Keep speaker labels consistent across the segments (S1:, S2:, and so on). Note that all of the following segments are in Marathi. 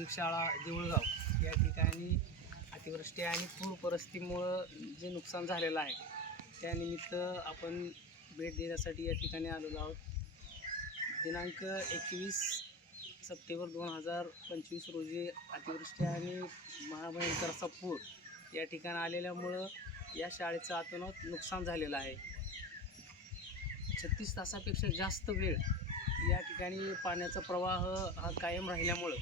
S1: प्राथमिक शाळा देऊळगाव या ठिकाणी अतिवृष्टी आणि पूर परिस्थितीमुळं जे नुकसान झालेलं आहे त्यानिमित्त आपण भेट देण्यासाठी या ठिकाणी आलेलो आहोत. दिनांक एकवीस सप्टेंबर दोन हजार पंचवीस रोजी अतिवृष्टी आणि महाभयंकर पूर या ठिकाणी आलेल्यामुळं या शाळेचं अतोनात नुकसान झालेलं आहे. छत्तीस तासापेक्षा जास्त वेळ या ठिकाणी पाण्याचा प्रवाह हा कायम राहिल्यामुळं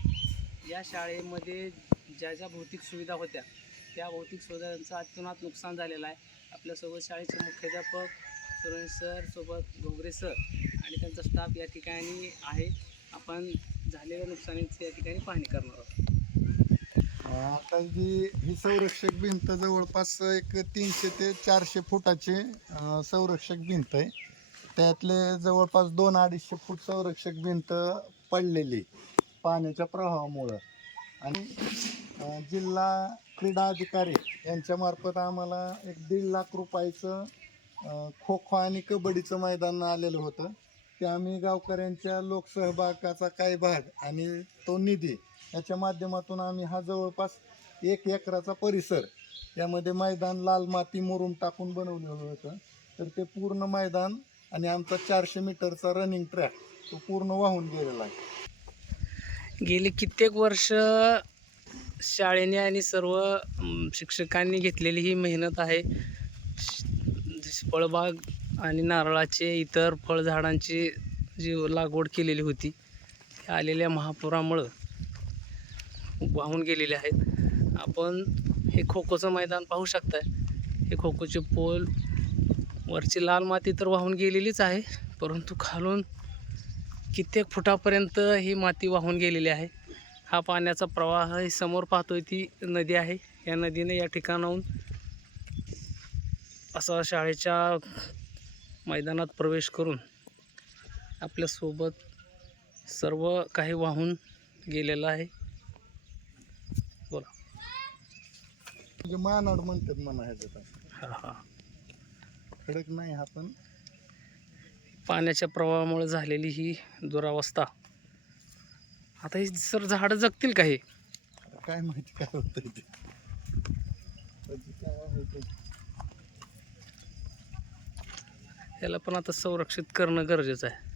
S1: या शाळेमध्ये ज्या ज्या भौतिक सुविधा होत्या त्या भौतिक सुविधांचं अत्युनात नुकसान झालेलं आहे. आपल्यासोबत शाळेचे मुख्याध्यापक सुरण सर सोबत डोंगरे सर आणि त्यांचा स्टाफ या ठिकाणी आहे. आपण झालेल्या नुकसानीची या ठिकाणी पाहणी करणार आहोत.
S2: आता जी ही संरक्षक भिंत जवळपास एक तीनशे ते चारशे फुटाची संरक्षक भिंत आहे. त्यातले जवळपास दोन अडीचशे फूट संरक्षक भिंत पडलेली पाण्याच्या प्रवाहामुळं. आणि जिल्हा क्रीडा अधिकारी यांच्यामार्फत आम्हाला एक दीड लाख रुपयाचं खो खो आणि कबड्डीचं मैदान आलेलं होतं. ते आम्ही गावकऱ्यांच्या लोकसहभागाचा काही भाग आणि तो निधी याच्या माध्यमातून आम्ही हा जवळपास एक एकराचा परिसर यामध्ये मैदान लाल माती मुरुम टाकून बनवलेलं होतं. तर ते पूर्ण मैदान आणि आमचा चारशे मीटरचा रनिंग ट्रॅक तो पूर्ण वाहून गेलेला आहे.
S1: गेली कित्येक वर्ष शाळेने आणि सर्व शिक्षकांनी घेतलेली ही मेहनत आहे. फळबाग आणि नारळाचे इतर फळझाडांची जी लागवड केलेली होती आलेल्या महापुरामुळं वाहून गेलेले आहेत. आपण हे खो खोचं मैदान पाहू शकताय. हे खो खोचे पोल वरची लाल माती तर वाहून गेलेलीच आहे परंतु खालून कित्येक फुटापर्यंत ही माती वाहून गेलेली आहे. हा पाण्याचा प्रवाह ही समोर पाहतोय ती नदी आहे. या नदीने या ठिकाणाहून असा शाळेच्या मैदानात प्रवेश करून आपल्यासोबत सर्व काही वाहून गेलेलं आहे. बोला.
S2: मानाड म्हणतात म्हणा ह्याच्यात.
S1: हा हा.
S2: खडक नाही हा पण.
S1: पाण्याच्या प्रवाहामुळे झालेली ही दुरावस्था. आता ही सर झाडं जगतील का हे?
S2: काय माहिती काय होतं.
S1: याला पण आता संरक्षित करणं गरजेचं आहे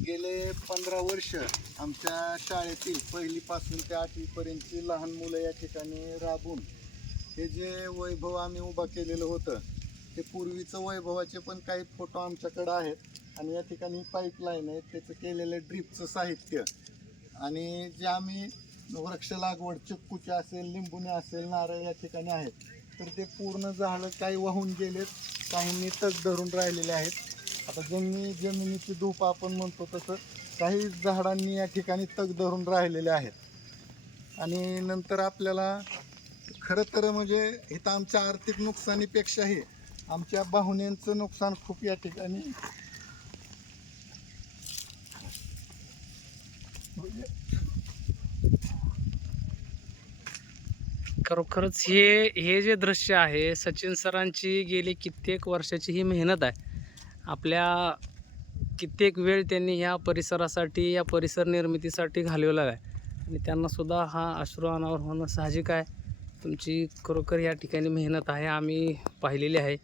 S2: गेले पंधरा वर्ष आमच्या शाळेतील पहिलीपासून ते आठवीपर्यंतची लहान मुलं या ठिकाणी राबून हे जे वैभव आम्ही उभा केलेलं होतं ते पूर्वीचं वैभवाचे पण काही फोटो आमच्याकडं आहेत. आणि या ठिकाणी पाईपलाईन आहे त्याचं केलेलं ड्रीपचं साहित्य. आणि जे आम्ही वृक्ष लागवड चिक्कूचे असेल लिंबूने असेल नारळ या ठिकाणी आहेत. तर ते पूर्ण झाडं काही वाहून गेलेत काहींनी तग धरून राहिलेले आहेत. आता जमिनी जमिनीची धूप आपण म्हणतो तसं काही झाडांनी या ठिकाणी तग धरून राहिलेले आहेत. आणि नंतर आपल्याला खरं तर म्हणजे इथं आमच्या आर्थिक नुकसानीपेक्षाही आमच्या बाहुण्यांचं नुकसान खूप या ठिकाणी म्हणजे
S1: खरोखरच हे हे जे दृश्य आहे सचिन सरांची गेली कित्येक वर्षाची ही मेहनत आहे. आपल्या कित्येक वेळ त्यांनी ह्या परिसरासाठी या परिसर निर्मितीसाठी घालवला आहे. आणि त्यांनासुद्धा हा अश्रू अनावर होणं साहजिक आहे. तुमची खरोखर या ठिकाणी मेहनत आहे आम्ही पाहिलेली आहे.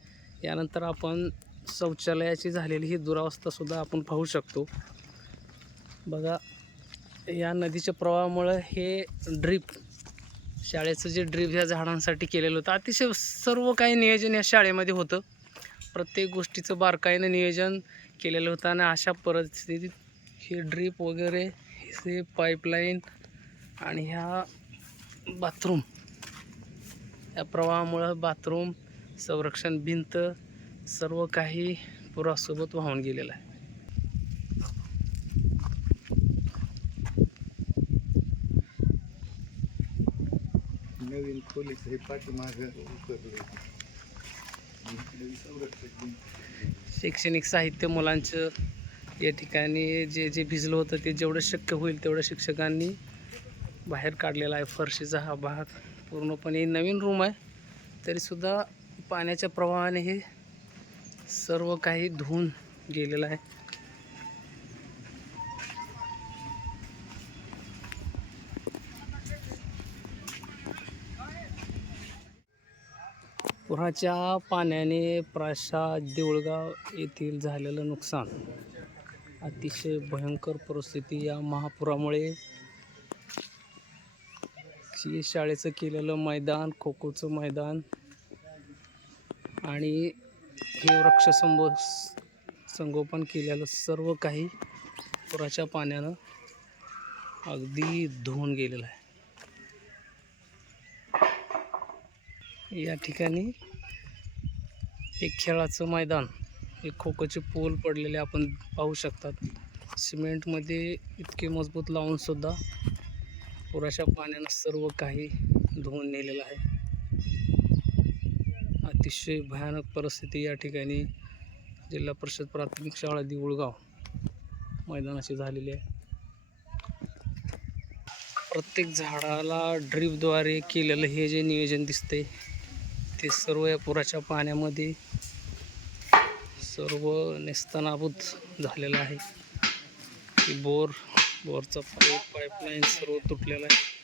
S1: यानंतर आपण शौचालयाची झालेली ही दुरावस्थासुद्धा आपण पाहू शकतो. बघा या नदीच्या प्रवाहामुळं हे ड्रीप शाळेचं जे ड्रीप ह्या झाडांसाठी केलेलं होतं अतिशय सर्व काही नियोजन या शाळेमध्ये होतं. प्रत्येक गोष्टीचं बारकाईनं नियोजन केलेलं होतं आणि अशा परिस्थितीत हे ड्रीप वगैरे हे पाईपलाईन आणि ह्या बाथरूम या प्रवाहामुळं बाथरूम संरक्षण भिंत सर्व काही पुरासोबत वाहून गेलेलं आहे.
S2: नवीन पोलीस हे पाठीमागं उतरले नवीन संरक्षक भिंत.
S1: शैक्षणिक साहित्य मुलांचं या ठिकाणी जे जे भिजलं होतं ते जेवढं शक्य होईल तेवढं शिक्षकांनी बाहेर काढलेला आहे. फरशीचा हा भाग पूर्णपणे नवीन रूम आहे. तरीसुद्धा पाण्याच्या प्रवाहाने हे सर्व काही धुवून गेलेलं आहे. पुराच्या पाण्याने प्रासाद देऊळगाव येथील झालेलं नुकसान. अतिशय भयंकर परिस्थिती या महापुरामुळे. जी शाळेचं केलेलं मैदान खो खोचं मैदान आणि हे वृक्ष संबो संगोपन केलेलं सर्व काही पुराच्या पाण्यानं अगदी धुवून गेलेलं आहे. या ठिकाणी एक खेळाचं मैदान एक खो खोचे पोल पडलेले आपण पाहू शकतात. सिमेंटमध्ये इतके मजबूत लावूनसुद्धा पुराशा पुराच्या पाण्यानं सर्व काही धुवून नेलेलं आहे. अतिशय भयानक परिस्थिती या ठिकाणी जिल्हा परिषद प्राथमिक शाळा दिवळगाव मैदानाची झालेली आहे. प्रत्येक झाडाला ड्रीपद्वारे केलेलं हे जे नियोजन दिसते ते सर्व या पुराच्या पाण्यामध्ये सर्व नेस्तनाभूत झालेलं आहे. की बोर बोरचा पाईप पाईपलाईन सर्व तुटलेलं आहे.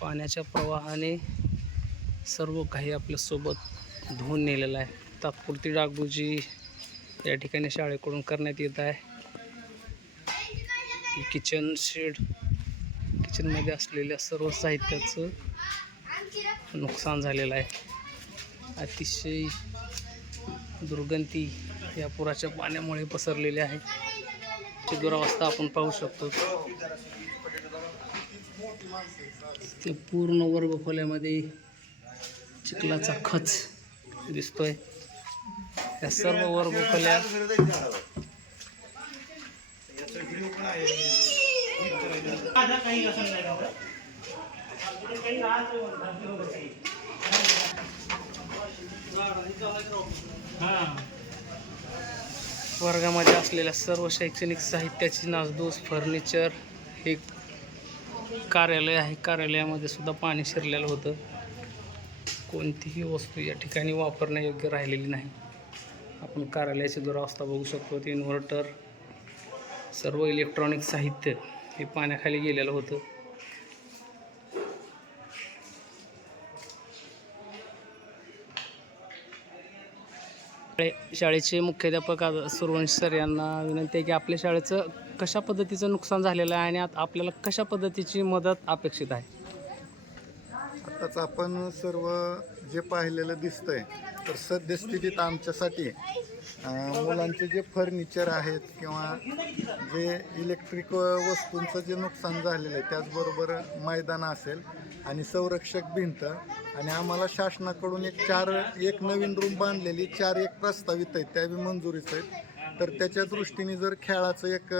S1: पाण्याच्या प्रवाहाने सर्व काही आपल्यासोबत धुवून नेलेलं आहे. तात्पुरती डागडुजी या ठिकाणी शाळेकडून करण्यात येत आहे. किचन शेड किचनमध्ये असलेल्या सर्व साहित्याचं नुकसान झालेलं आहे. अतिशय दुर्गंधी या पुराच्या पाण्यामुळे पसरलेली आहे. ती दुरावस्था आपण पाहू शकतो. ते पूर्ण खोल्यामध्ये चिखलाचा खच दिसतोय. या सर्व वर्गखोल्या वर्गामध्ये असलेल्या सर्व शैक्षणिक साहित्याची नासधूस फर्निचर हे कार्यालय आहे. कार्यालयामध्ये सुद्धा पाणी शिरलेलं होतं. कोणतीही वस्तू या ठिकाणी वापरण्यायोग्य राहिलेली नाही. आपण कार्यालयाची दुरावस्था बघू शकतो. इन्व्हर्टर सर्व इलेक्ट्रॉनिक साहित्य हे पाण्याखाली गेलेलं होतं. शाळेचे मुख्याध्यापक आ- सुरवंश सर यांना विनंती आहे की आपल्या शाळेचं कशा पद्धतीचं नुकसान झालेलं आहे आणि आता आपल्याला कशा पद्धतीची मदत अपेक्षित आहे?
S2: आताच आपण सर्व जे पाहिलेलं दिसतंय तर सद्यस्थितीत आमच्यासाठी मुलांचे जे फर्निचर आहेत किंवा जे इलेक्ट्रिक वस्तूंचं जे नुकसान झालेलं आहे त्याचबरोबर मैदान असेल आणि संरक्षक भिंत आणि आम्हाला शासनाकडून एक चार एक नवीन रूम बांधलेली चार एक प्रस्तावित आहेत त्या बी मंजुरीच आहेत. तर त्याच्या दृष्टीने जर खेळाचं एक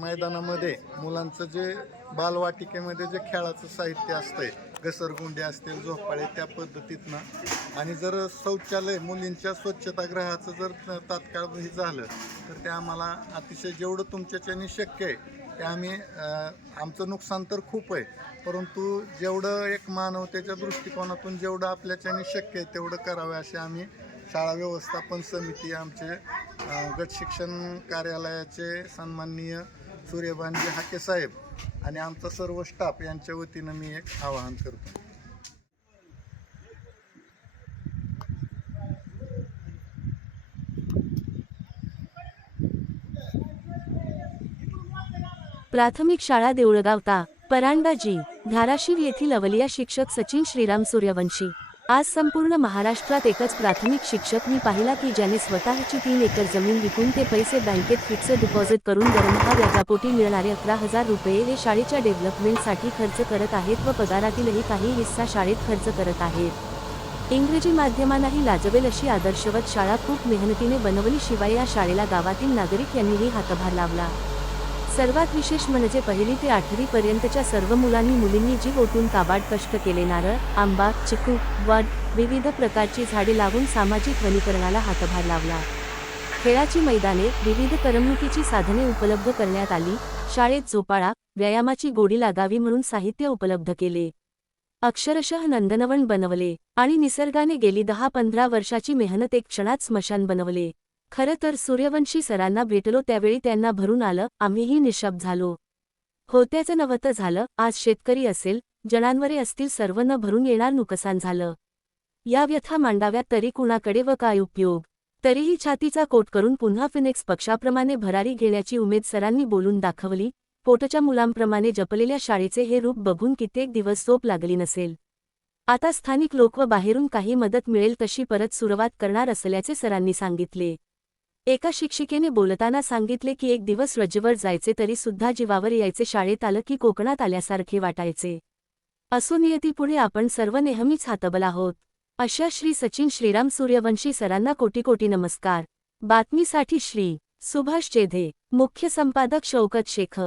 S2: मैदानामध्ये मुलांचं जे बालवाटिकेमध्ये जे खेळाचं साहित्य असतंय घसरगुंडी असतील झोपाळे त्या पद्धतीतनं. आणि जर शौचालय मुलींच्या स्वच्छतागृहाचं जर तात्काळ हे झालं तर ते आम्हाला अतिशय जेवढं तुमच्याच्याने शक्य आहे ते आम्ही आमचं नुकसान तर खूप आहे परंतु जेवढं एक मानवतेच्या दृष्टिकोनातून जेवढं आपल्याच्याने शक्य आहे तेवढं करावे असे आम्ही शाळा व्यवस्थापन समिती आमचे गट शिक्षण कार्यालयाचे सन्माननीय सूर्यभानजी हाके साहेब आणि आमचा सर्व स्टाफ यांच्या वतीनं मी एक आवाहन करतो.
S3: प्राथमिक शाळा देऊळगाव ता परांडाजी धाराशिव येथील अवलिया शिक्षक सचिन श्रीराम सूर्यवंशी. आज संपूर्ण महाराष्ट्रात एकच प्राथमिक शिक्षक मी पाहिला की ज्याने स्वतःची तीन एकर जमीन विकून ते पैसे बँकेत फिक्स डिपॉझिट करून दरमहा व्याजापोटी मिळणारे अकरा हजार रुपये हे शाळेच्या डेव्हलपमेंटसाठी खर्च करत आहेत व पगारातीलही काही हिस्सा शाळेत खर्च करत आहेत. इंग्रजी माध्यमांनाही लाजवेल अशी आदर्शवत शाळा खूप मेहनतीने बनवली शिवाय या शाळेला गावातील नागरिक यांनीही हातभार लावला. सर्वात विशेष म्हणजे पहिली ते आठवी पर्यंतच्या सर्व मुलांनी मुलींनी जीव ओतून काबाड कष्ट केले. नारळ आंबा चिकू वड विविध प्रकारची झाडे लावून सामाजिक वनीकरणाला हातभार लावला. खेळाची मैदाने विविध करमणुकीची साधने उपलब्ध करण्यात आली. शाळेत झोपाळा व्यायामाची गोडी लागावी म्हणून साहित्य उपलब्ध केले. अक्षरशः नंदनवन बनवले आणि निसर्गाने गेली दहा पंधरा वर्षाची मेहनत एक क्षणात स्मशान बनवले. खरं तर सूर्यवंशी सरांना भेटलो त्यावेळी त्यांना भरून आलं आम्हीही निशब्द झालो. होत्याचं नवतं झालं आज शेतकरी असेल जणांवरे असतील सर्व न भरून येणार नुकसान झालं. या व्यथा मांडाव्यात तरी कुणाकडे व काय उपयोग? तरीही छातीचा कोट करून पुन्हा फिनिक्स पक्षाप्रमाणे भरारी घेण्याची उमेद सरांनी बोलून दाखवली पोटच्या मुलांप्रमाणे जपलेल्या शाळेचे हे रूप बघून कित्येक दिवस झोप लागली नसेल. आता स्थानिक लोक व बाहेरून काही मदत मिळेल तशी परत सुरुवात करणार असल्याचे सरांनी सांगितले. एका शिक्षिकेने बोलताना सांगितले की एक दिवस रजेवर जायचे तरी सुद्धा जीवावर यायचे शाळेत आलं की कोकणात आल्यासारखे वाटायचे. असून येतीपुढे आपण सर्व नेहमीच हातबल आहोत. अशा श्री सचिन श्रीराम सूर्यवंशी सरांना कोटी कोटी नमस्कार. बातमीसाठी श्री सुभाष चेधे मुख्य संपादक शौकत शेख